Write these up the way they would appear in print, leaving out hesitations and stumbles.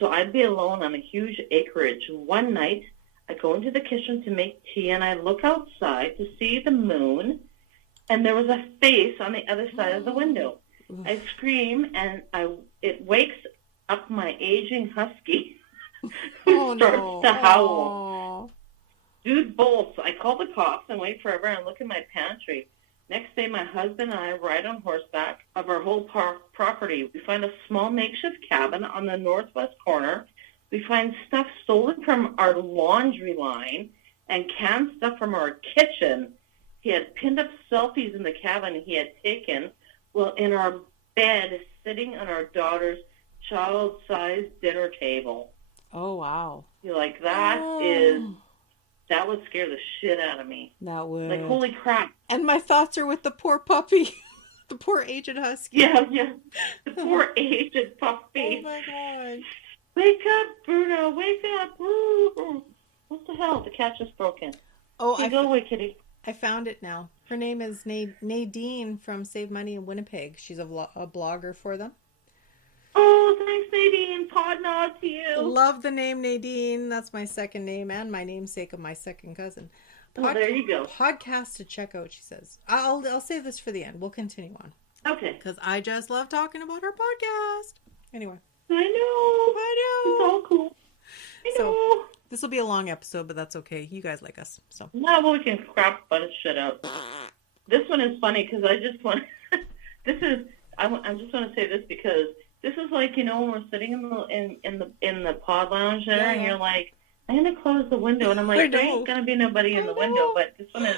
So I'd be alone on a huge acreage. One night, I go into the kitchen to make tea, and I look outside to see the moon, and there was a face on the other side of the window. I scream, and it wakes up my aging husky, who starts to howl. Dude bolts. I call the cops and wait forever and look in my pantry. Next day, my husband and I ride on horseback of our whole property. We find a small makeshift cabin on the northwest corner. We find stuff stolen from our laundry line and canned stuff from our kitchen. He had pinned up selfies in the cabin he had taken while in our bed sitting on our daughter's child-sized dinner table. Oh, wow. You're like, that would scare the shit out of me. That would. Like, holy crap. And my thoughts are with the poor puppy. The poor aged husky. Yeah. The poor aged puppy. Oh, my gosh. Wake up, Bruno. Wake up. Ooh. What the hell? The cat just broke in. Oh, go away, kitty. I found it now. Her name is Nadine from Save Money in Winnipeg. She's a blogger for them. Oh, thanks, Nadine. Pod nod to you. Love the name Nadine. That's my second name and my namesake of my second cousin. There you go. Podcast to check out, she says. I'll save this for the end. We'll continue on. Okay. Because I just love talking about her podcast. Anyway. I know. It's all cool. I know. So, this will be a long episode, but that's okay. You guys like us. So. No, well, we can crap a bunch of shit out. This one is funny because I just want I just want to say this because this is like, when we're sitting in the pod lounge there, and you're like, I'm going to close the window, and I'm like, there ain't going to be nobody in the window, but this one is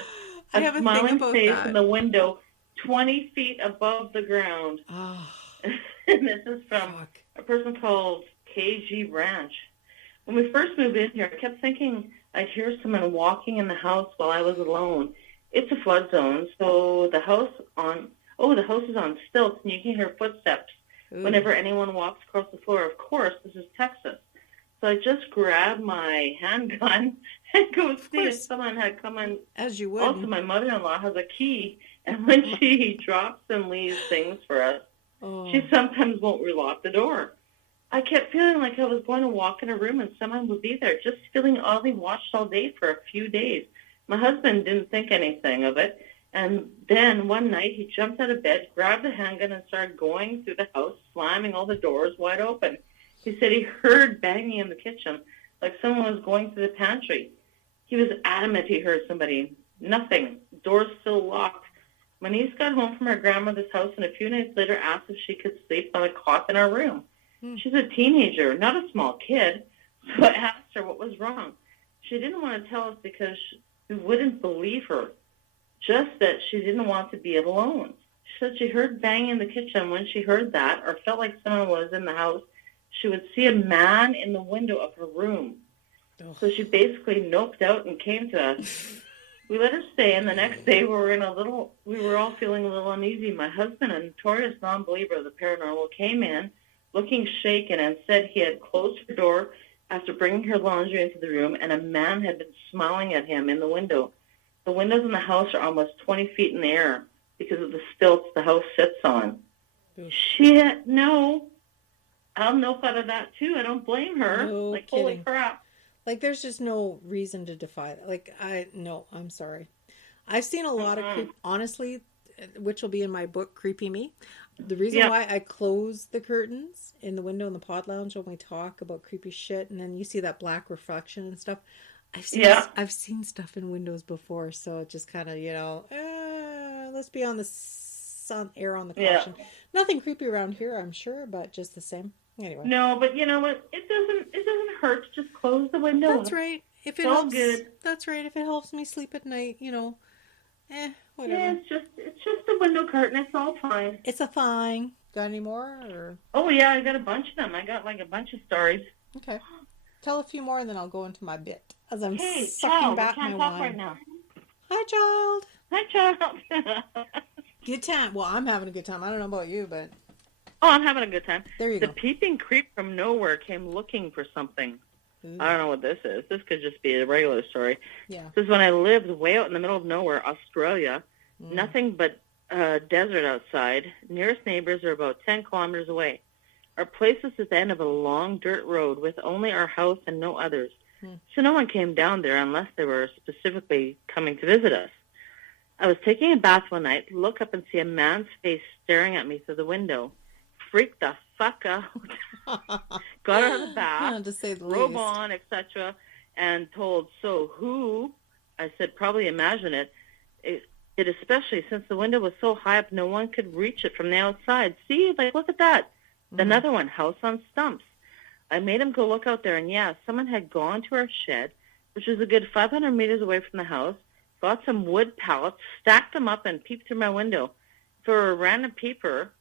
a smiling face in the window 20 feet above the ground. Oh. And this is from a person called KG Ranch. When we first moved in here, I kept thinking I'd hear someone walking in the house while I was alone. It's a flood zone, so the house is on stilts, and you can hear footsteps whenever anyone walks across the floor. Of course, this is Texas. So I just grabbed my handgun and go see if someone had come in. As you would. Also, my mother-in-law has a key, and when she drops and leaves things for us, she sometimes won't relock the door. I kept feeling like I was going to walk in a room and someone would be there, just feeling oddly watched all day for a few days. My husband didn't think anything of it, and then one night he jumped out of bed, grabbed the handgun, and started going through the house, slamming all the doors wide open. He said he heard banging in the kitchen, like someone was going through the pantry. He was adamant he heard somebody. Nothing. Doors still locked. My niece got home from her grandmother's house and a few nights later asked if she could sleep on a cot in our room. She's a teenager, not a small kid, so I asked her what was wrong. She didn't want to tell us because we wouldn't believe her, just that she didn't want to be alone. She said she heard banging in the kitchen. When she heard that or felt like someone was in the house, she would see a man in the window of her room. So she basically noped out and came to us. We let her stay, and the next day we were all feeling a little uneasy. My husband, a notorious non-believer of the paranormal, came in looking shaken and said he had closed her door after bringing her laundry into the room, and a man had been smiling at him in the window. The windows in the house are almost 20 feet in the air because of the stilts the house sits on. Shit, no. I'll nope out of that, too. I don't blame her. No kidding. Holy crap. Like, there's just no reason to defy that. Like, I'm sorry. I've seen a lot of honestly, which will be in my book, Creepy Me. The reason why I close the curtains in the window in the pod lounge when we talk about creepy shit, and then you see that black reflection and stuff. I've seen stuff in windows before, so it just kind of, let's be on the air on the caution. Yeah. Nothing creepy around here, I'm sure, but just the same. Anyway. No, but you know what? It doesn't hurt to just close the window. That's right. If it helps, good. That's right. If it helps me sleep at night, whatever. Yeah, it's just a window curtain. It's all fine. It's a thing. Got any more? Or? Oh yeah, I got a bunch of them. I got like a bunch of stories. Okay. Tell a few more, and then I'll go into my bit as I'm sucking child, back my wine. Right now. Hi, child. Hi, child. Good time. Well, I'm having a good time. I don't know about you, but. Oh, I'm having a good time. There you go. The peeping creep from nowhere came looking for something. Ooh. I don't know what this is. This could just be a regular story. Yeah. This is when I lived way out in the middle of nowhere, Australia. Nothing but desert outside. Nearest neighbors are about 10 kilometers away. Our place was at the end of a long dirt road with only our house and no others. So no one came down there unless they were specifically coming to visit us. I was taking a bath one night, look up and see a man's face staring at me through the window. Freaked the fuck out. Got out of the bath, to say the robe least. on, etc., and told, so who? I said, probably imagine it. It especially since the window was so high up, no one could reach it from the outside. See, like, look at that. Another one, house on stumps. I made him go look out there, and yeah, someone had gone to our shed, which was a good 500 meters away from the house, got some wood pallets, stacked them up, and peeped through my window. For a random peeper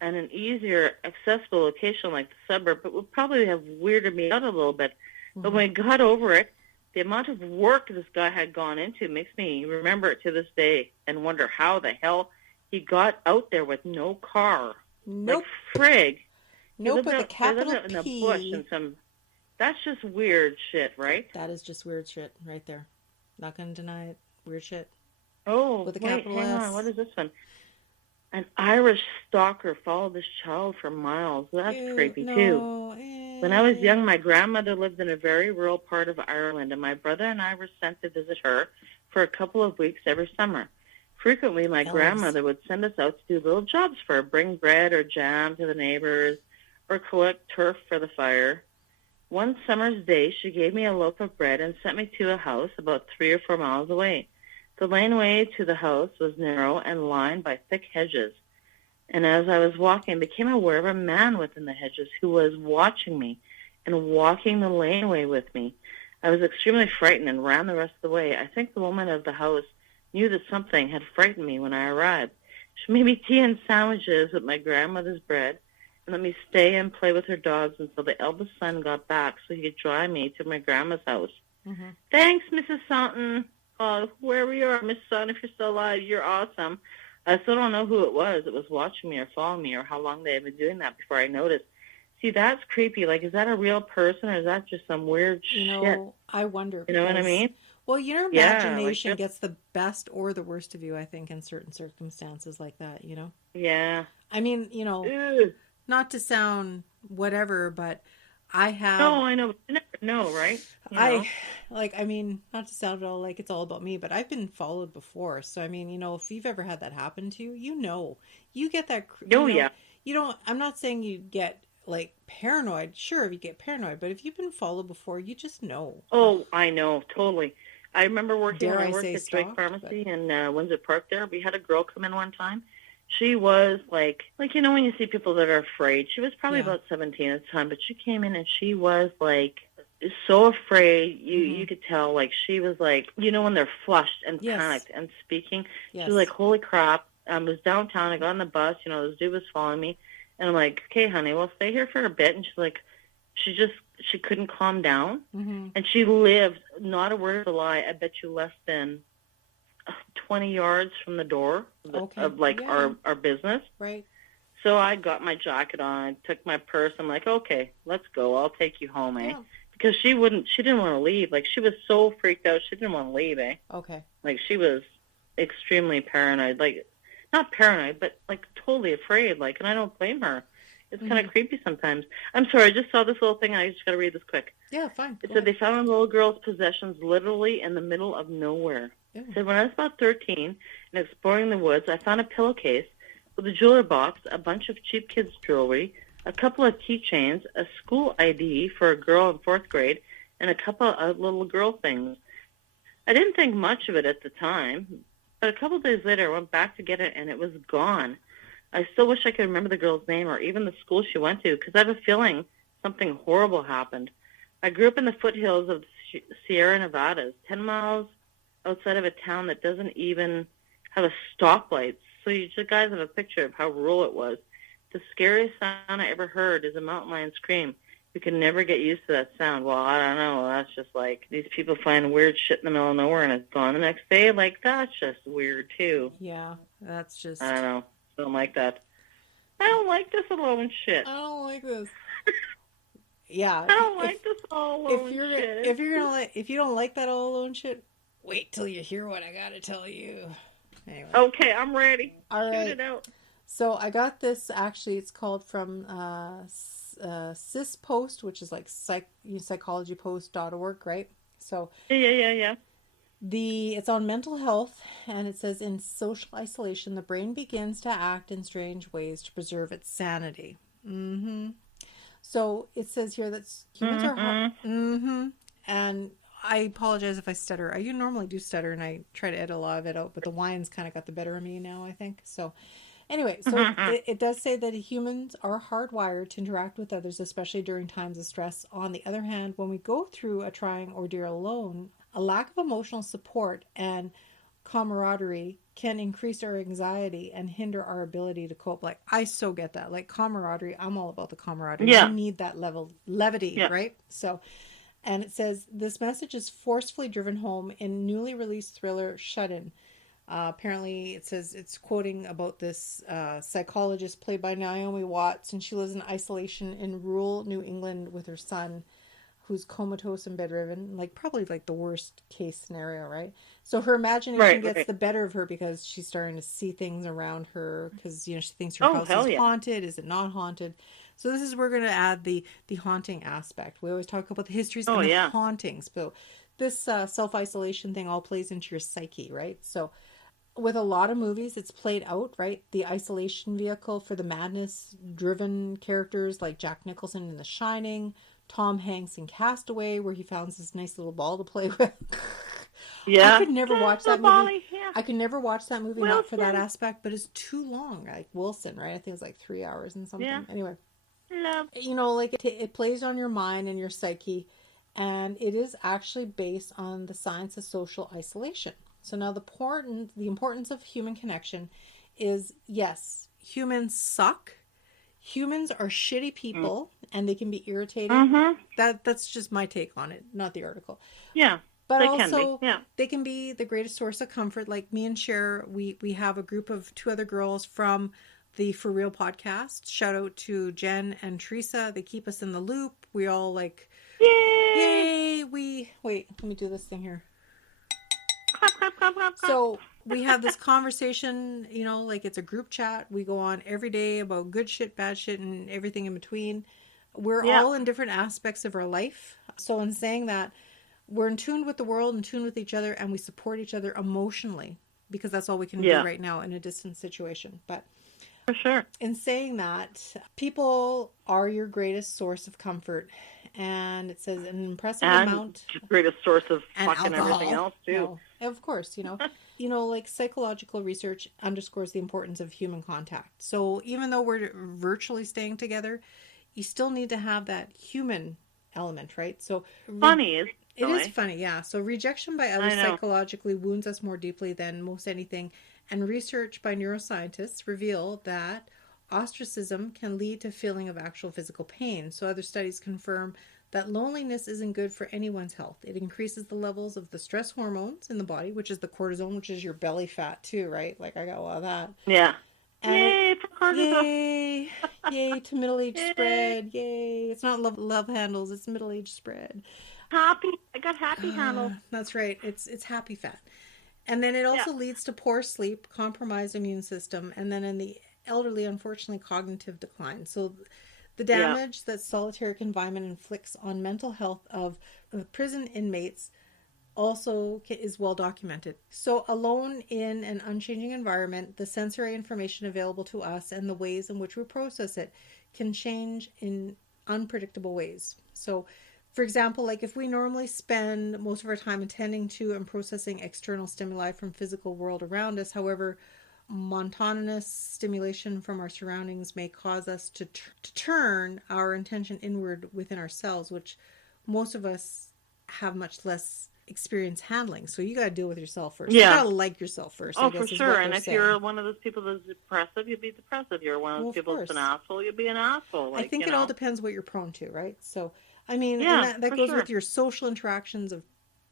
and an easier accessible location like the suburb, it would probably have weirded me out a little bit. But when we got over it, the amount of work this guy had gone into makes me remember it to this day and wonder how the hell he got out there with no car. Nope. Like, frig. Nope, with a capital in the P. bush and some. That's just weird shit, right? That is just weird shit right there. Not going to deny it. Weird shit. Oh, with a wait, capital hang S. on. What is this one? An Irish stalker followed this child for miles. That's creepy, too. When I was young, my grandmother lived in a very rural part of Ireland, and my brother and I were sent to visit her for a couple of weeks every summer. Frequently, my grandmother would send us out to do little jobs for her, bring bread or jam to the neighbors, or collect turf for the fire. One summer's day, she gave me a loaf of bread and sent me to a house about 3 or 4 miles away. The laneway to the house was narrow and lined by thick hedges. And as I was walking, I became aware of a man within the hedges who was watching me and walking the laneway with me. I was extremely frightened and ran the rest of the way. I think the woman of the house knew that something had frightened me when I arrived. She made me tea and sandwiches with my grandmother's bread and let me stay and play with her dogs until the eldest son got back so he could drive me to my grandma's house. Thanks, Mrs. Saunton. Wherever you are, Miss Saunton, if you're still alive, you're awesome. I still don't know who it was that was watching me or following me or how long they had been doing that before I noticed. See, that's creepy. Like, is that a real person or is that just some weird shit? I wonder. You know what I mean? Well, your imagination gets the best or the worst of you, I think, in certain circumstances like that, Yeah. I mean, not to sound whatever, but I have... No, I know. You never know, right? I mean, not to sound all like it's all about me, but I've been followed before. So, I mean, if you've ever had that happen to you, you get that... yeah. You don't... I'm not saying you get, like, paranoid. Sure, if you get paranoid, but if you've been followed before, you just know. Oh, I know. Totally. I remember working when I worked at Drake Pharmacy in Windsor Park there. We had a girl come in one time. She was like when you see people that are afraid. She was probably about 17 at the time, but she came in and she was like so afraid. You could tell, like, she was like, when they're flushed and panicked and speaking. She was like, holy crap. I was downtown. I got on the bus. This dude was following me. And I'm like, okay, honey, we'll stay here for a bit. And she's like, she couldn't calm down. And she lived, not a word of a lie, I bet you less than 20 yards from the door of our business. Right. So I got my jacket on, took my purse. I'm like, okay, let's go. I'll take you home, eh? Yeah. Because she didn't want to leave. Like, she was so freaked out. She didn't want to leave, eh? Okay. Like, she was extremely paranoid. Like, not paranoid, but like totally afraid. Like, and I don't blame her. It's kind of creepy sometimes. I'm sorry, I just saw this little thing. I just got to read this quick. Yeah, fine. It said they found a little girl's possessions literally in the middle of nowhere. It said when I was about 13 and exploring the woods, I found a pillowcase with a jeweler box, a bunch of cheap kids' jewelry, a couple of keychains, a school ID for a girl in 4th grade, and a couple of little girl things. I didn't think much of it at the time, but a couple of days later I went back to get it, and it was gone. I still wish I could remember the girl's name or even the school she went to, because I have a feeling something horrible happened. I grew up in the foothills of the Sierra Nevadas, 10 miles outside of a town that doesn't even have a stoplight. So you guys have a picture of how rural it was. The scariest sound I ever heard is a mountain lion scream. You can never get used to that sound. Well, I don't know. That's just like these people find weird shit in the middle of nowhere and it's gone the next day. Like, that's just weird, too. Yeah, that's just... I don't know. I don't like that. I don't like this alone shit. I don't like this. Yeah. I don't like this all alone shit. If you don't like that all alone shit, wait till you hear what I gotta tell you. Anyway. Okay, I'm ready. All right. Shoot it out. So I got this, actually, it's called from Cis Post, which is like psychologypost.org, right? So Yeah. it's on mental health, and it says in social isolation, the brain begins to act in strange ways to preserve its sanity. Mm-hmm. So it says here that humans are mm-hmm. And I apologize if I stutter. I normally do stutter, and I try to edit a lot of it out, but the wine's kind of got the better of me now, I think. So anyway, so it does say that humans are hardwired to interact with others, especially during times of stress. On the other hand, when we go through a trying ordeal alone, a lack of emotional support and camaraderie can increase our anxiety and hinder our ability to cope. Like, I so get that. Like, camaraderie, I'm all about the camaraderie. Yeah. You need that levity, Yeah. right? So, and it says this message is forcefully driven home in newly released thriller Shut In. Apparently, it says it's quoting about this psychologist played by Naomi Watts, and she lives in isolation in rural New England with her son, who's comatose and bedridden, like probably like the worst case scenario, right? So her imagination gets the better of her because she's starting to see things around her, because she thinks her house is haunted. Is it not haunted? So this is, we're going to add the haunting aspect. We always talk about the histories and the hauntings. So this self-isolation thing all plays into your psyche, right? So with a lot of movies, it's played out, right? The isolation vehicle for the madness-driven characters like Jack Nicholson in The Shining, Tom Hanks in Castaway, where he found this nice little ball to play with. Yeah. I could never watch that movie. I could never watch that movie, not for that aspect, but it's too long. Like Wilson, right? I think it's like 3 hours and something. Yeah. Anyway. Like it plays on your mind and your psyche, and it is actually based on the science of social isolation. So now the importance of human connection is, yes, humans suck. Humans are shitty people, and they can be irritating. Mm-hmm. That's just my take on it, not the article. Yeah. But also, they can be the greatest source of comfort. Like me and Cher, we have a group of 2 other girls from the For Real podcast. Shout out to Jen and Teresa. They keep us in the loop. We all like, yay! Wait, let me do this thing here. So we have this conversation, like it's a group chat. We go on every day about good shit, bad shit, and everything in between. We're all in different aspects of our life. So in saying that, we're in tune with the world, in tune with each other, and we support each other emotionally, because that's all we can do right now in a distant situation. But for sure, in saying that, people are your greatest source of comfort. And it says an impressive amount. Greatest source of fucking alcohol. Everything else too. No, of course, like psychological research underscores the importance of human contact. So even though we're virtually staying together, you still need to have that human element, right? So funny. It is funny, yeah. So rejection by others psychologically wounds us more deeply than most anything. And research by neuroscientists reveal that ostracism can lead to feeling of actual physical pain. So other studies confirm that loneliness isn't good for anyone's health. It increases the levels of the stress hormones in the body, which is the cortisol, which is your belly fat too, right? Like I got a lot of that. Yeah. And yay for cortisol. Yay to middle-aged spread. Yay. It's not love handles, it's middle-aged spread. Happy. I got happy handles. That's right. It's happy fat. And then it also leads to poor sleep, compromised immune system, and then in the elderly, unfortunately, cognitive decline. So the damage that solitary confinement inflicts on mental health of prison inmates also is well documented. So alone in an unchanging environment, the sensory information available to us and the ways in which we process it can change in unpredictable ways. So for example, like if we normally spend most of our time attending to and processing external stimuli from physical world around us, however, monotonous stimulation from our surroundings may cause us to turn our attention inward within ourselves, which most of us have much less experience handling. So you got to deal with yourself first. You got to like yourself first. Oh, for sure. And if you're one of those people that's depressive, you'll be depressive. You're one of those people that's an asshole, you'll be an asshole. Like, I think it all depends what you're prone to, right? So, I mean, and that goes with your social interactions of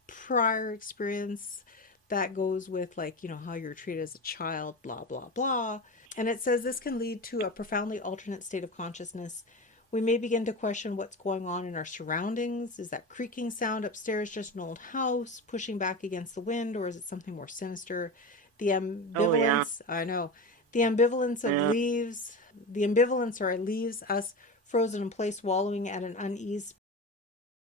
prior experience. That goes with, like, how you're treated as a child, blah, blah, blah. And it says this can lead to a profoundly alternate state of consciousness. We may begin to question what's going on in our surroundings. Is that creaking sound upstairs just an old house pushing back against the wind, or is it something more sinister? The ambivalence, I know, The ambivalence of leaves, leaves us frozen in place, wallowing at an unease